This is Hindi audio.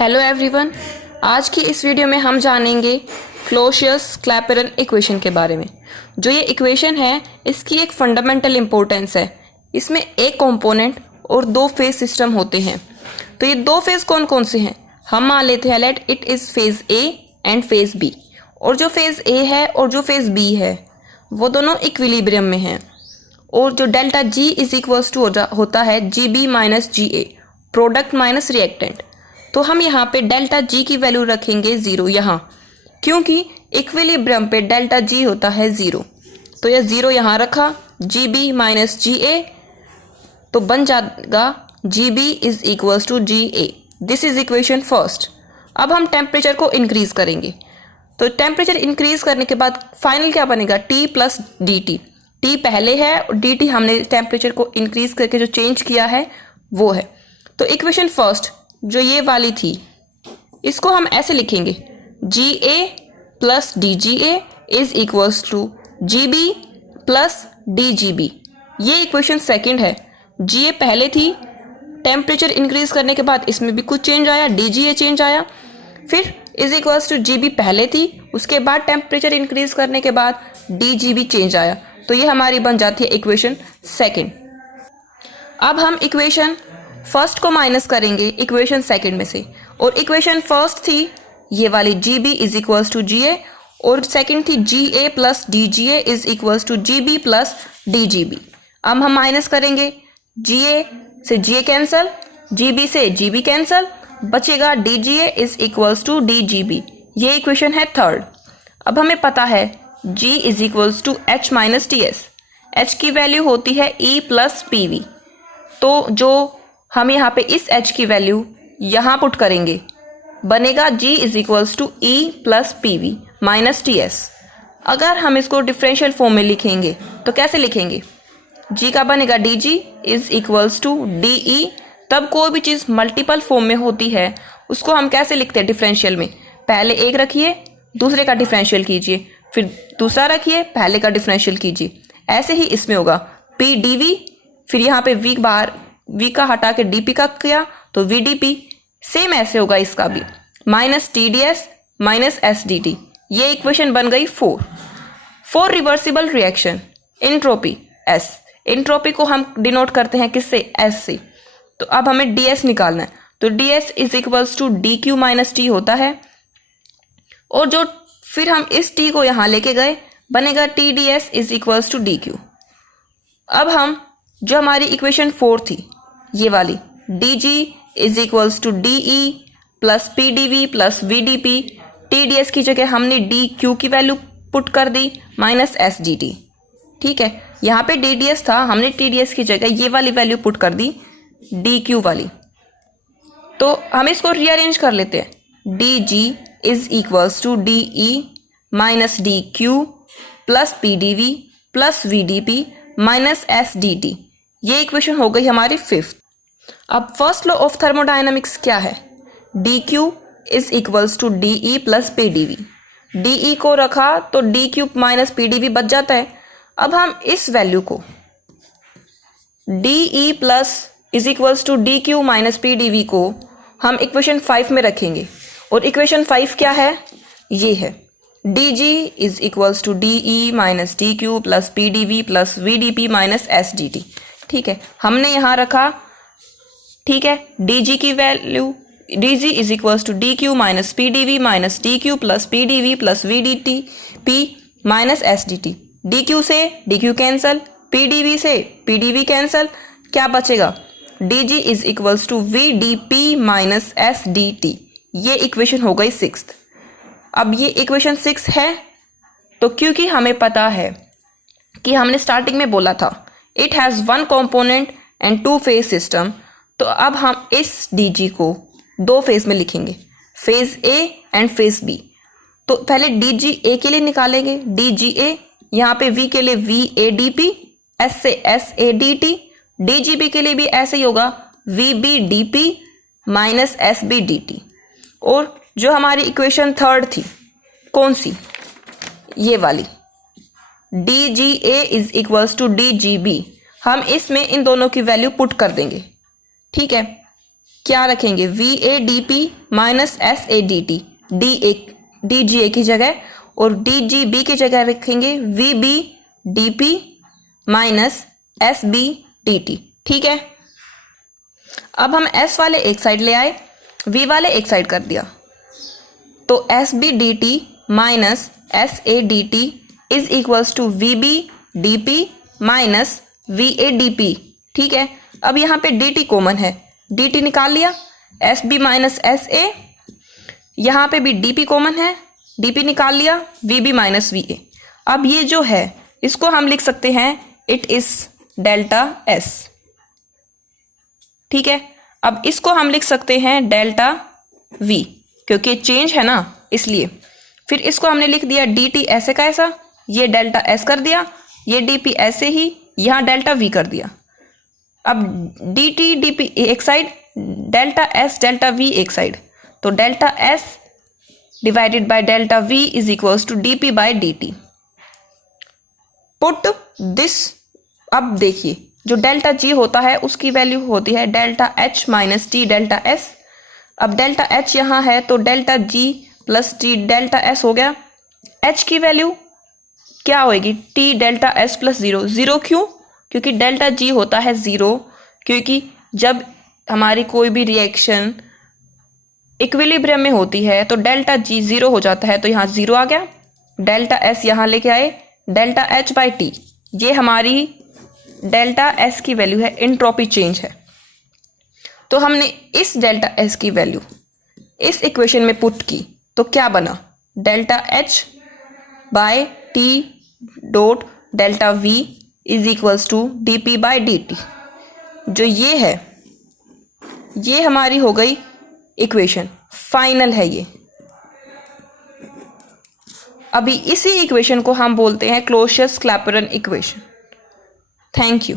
Hello everyone. आज की इस वीडियो में हम जानेंगे क्लोसियस-क्लैपेरन इक्वेशन के बारे में। जो ये इक्वेशन है इसकी एक फंडामेंटल इम्पोर्टेंस है। इसमें एक कंपोनेंट और दो फेज सिस्टम होते हैं। तो ये दो फेज कौन कौन से हैं? हम मान लेते हैं let it is phase A and phase B. और जो फेज ए है और जो फेज बी है वो दोनों इक्विलिब्रियम में हैं। और जो delta G is equals to होता है G B minus G A, product minus reactant. तो हम यहाँ पे डेल्टा जी की वैल्यू रखेंगे 0 यहाँ, क्योंकि इक्विलिब्रियम पे डेल्टा जी होता है 0। तो यह 0 यहाँ रखा, जी बी माइनस जी ए, तो बन जाएगा G B is equals to G A. This is equation first. अब हम टेम्परेचर को इंक्रीज करेंगे। तो टेम्परेचर इंक्रीज करने के बाद फाइनल क्या बनेगा? T plus D T. T पहले है और डी टी हमने टेम्परेचर को इंक्रीज करके जो चेंज किया है वो है। तो इक्वेशन फर्स्ट जो ये वाली थी इसको हम ऐसे लिखेंगे, G A plus D G A is equals to G B plus D G B. ये इक्वेशन सेकेंड है। जी ए पहले थी, टेम्परेचर इंक्रीज करने के बाद इसमें भी कुछ चेंज आया, डी जी ए चेंज आया, फिर is equals to G B पहले थी, उसके बाद टेम्परेचर इंक्रीज करने के बाद डी जी बी चेंज आया। तो ये हमारी बन जाती है इक्वेशन सेकेंड। अब हम इक्वेशन फर्स्ट को माइनस करेंगे इक्वेशन सेकंड में से। और इक्वेशन फर्स्ट थी ये वाली G B is equals to G A, और सेकंड थी G A plus D G A is equals to G B plus D G B. अब हम माइनस करेंगे, जी ए से जी ए कैंसल, जी बी से जी बी कैंसल, बचेगा D G A is equals to D G B. ये इक्वेशन है थर्ड। अब हमें पता है G is equals to H minus T S. H की वैल्यू होती है E प्लस पी वी। तो जो हम यहाँ पे इस H की वैल्यू यहाँ पुट करेंगे बनेगा G is equals to E plus P V minus T S. अगर हम इसको डिफरेंशियल फॉर्म में लिखेंगे तो कैसे लिखेंगे? G का बनेगा D G is equals to D E. तब कोई भी चीज़ मल्टीपल फॉर्म में होती है उसको हम कैसे लिखते हैं डिफरेंशियल में? पहले एक रखिए, दूसरे का डिफरेंशियल कीजिए, फिर दूसरा रखिए, पहले का डिफरेंशियल कीजिए। ऐसे ही इसमें होगा पी डी वी, फिर यहाँ पे वी बाहर, वी का हटा के डी पी का किया तो वी डी पी। सेम ऐसे होगा इसका भी, minus T D S minus S D T. ये इक्वेशन बन गई 4। For reversible reaction entropy S, entropy को हम डिनोट करते हैं किससे? एस से। तो अब हमें डी एस निकालना है। तो D S is equals to D Q minus T होता है। और जो फिर हम इस टी को यहाँ लेके गए बनेगा T D S is equals to D Q. अब हम जो हमारी इक्वेशन 4 थी ये वाली, D G is equals to D E plus P D V plus V D P, T D S की जगह हमने डी क्यू की वैल्यू पुट कर दी माइनस एस डी टी। ठीक है, यहाँ पे डी डी एस था, हमने टी डी एस की जगह ये वाली वैल्यू पुट कर दी डी क्यू वाली। तो हम इसको रीअरेंज कर लेते हैं, D G is equals to D E minus D Q plus P D V plus V D P minus S D T. ये इक्वेशन हो गई हमारी 5th। अब फर्स्ट लॉ ऑफ थर्मोडायनामिक्स क्या है? D Q is equals to D E plus P D V. D E को रखा तो D Q minus P D V बच जाता है। अब हम इस वैल्यू को D E plus is equals to D Q minus P D V को हम इक्वेशन 5 में रखेंगे। और इक्वेशन 5 क्या है? ये है D G is equals to D E minus D Q plus P D V plus V D P minus S D T. ठीक है, हमने यहाँ रखा। ठीक है, डी जी की value D G is equals to D Q minus P D V minus D Q plus P D V plus V D T P minus S D T. D Q से D Q cancel, P D V से पी डी वी कैंसल, क्या बचेगा? D G is equals to V D P minus S D T. ये इक्वेशन हो गई 6th। अब ये इक्वेशन 6 है तो क्योंकि हमें पता है कि हमने स्टार्टिंग में बोला था it has 1 component and 2 phase system, तो अब हम इस डी जी को 2 फेज में लिखेंगे, phase A and phase B. तो पहले डी जी ए के लिए निकालेंगे, डी जी ए, यहाँ पे वी के लिए V A D P, S से S A D T, D G B के लिए भी ऐसे ही होगा V B D P minus S B D T. और जो हमारी इक्वेशन 3rd थी कौन सी? ये वाली, D G A is equals to D G B. हम इसमें इन दोनों की वैल्यू पुट कर देंगे। ठीक है, क्या रखेंगे, V A D P minus S A D T, D G A की जगह, और डी जी बी की जगह रखेंगे V B D P minus S B D T. ठीक है, अब हम एस वाले एक साइड ले आए, वी वाले एक साइड कर दिया, तो S B D T minus S A D T is equals to V B D P minus V A D P. ठीक है, अब यहाँ पे डी टी कॉमन है, डी टी निकाल लिया, S B minus S A, यहाँ पे भी डी पी कॉमन है, डी पी निकाल लिया, V B minus V A. अब ये जो है इसको हम लिख सकते हैं इट इज डेल्टा एस। ठीक है, अब इसको हम लिख सकते हैं डेल्टा वी, क्योंकि चेंज है ना इसलिए। फिर इसको हमने लिख दिया डी टी ऐसे का ऐसा, ये डेल्टा एस कर दिया, ये डी पी ऐसे ही, यहाँ डेल्टा वी कर दिया। अब डी टी डी पी एक side, delta S delta V एक साइड, तो delta S divided by delta V is equals to D P by D T. Put this, अब देखिए जो डेल्टा जी होता है उसकी वैल्यू होती है delta H minus T delta S. अब डेल्टा एच यहाँ है तो delta G plus T delta S हो गया। एच की वैल्यू क्या होएगी, T delta S plus zero. Zero क्यों, क्योंकि डेल्टा जी होता है ज़ीरो, क्योंकि जब हमारी कोई भी रिएक्शन इक्विलिब्रियम में होती है तो डेल्टा जी ज़ीरो हो जाता है, तो यहाँ ज़ीरो आ गया। डेल्टा एस यहाँ लेके आए, डेल्टा एच बाई टी, ये हमारी डेल्टा एस की वैल्यू है, एंट्रोपी चेंज है। तो हमने इस डेल्टा एस की वैल्यू इस इक्वेशन में पुट की तो क्या बना, delta H by T dot delta V is equals to D P by D T. जो ये है ये हमारी हो गई इक्वेशन, फाइनल है ये। अभी इसी इक्वेशन को हम बोलते हैं क्लोसियस क्लैपेरॉन इक्वेशन। Thank you.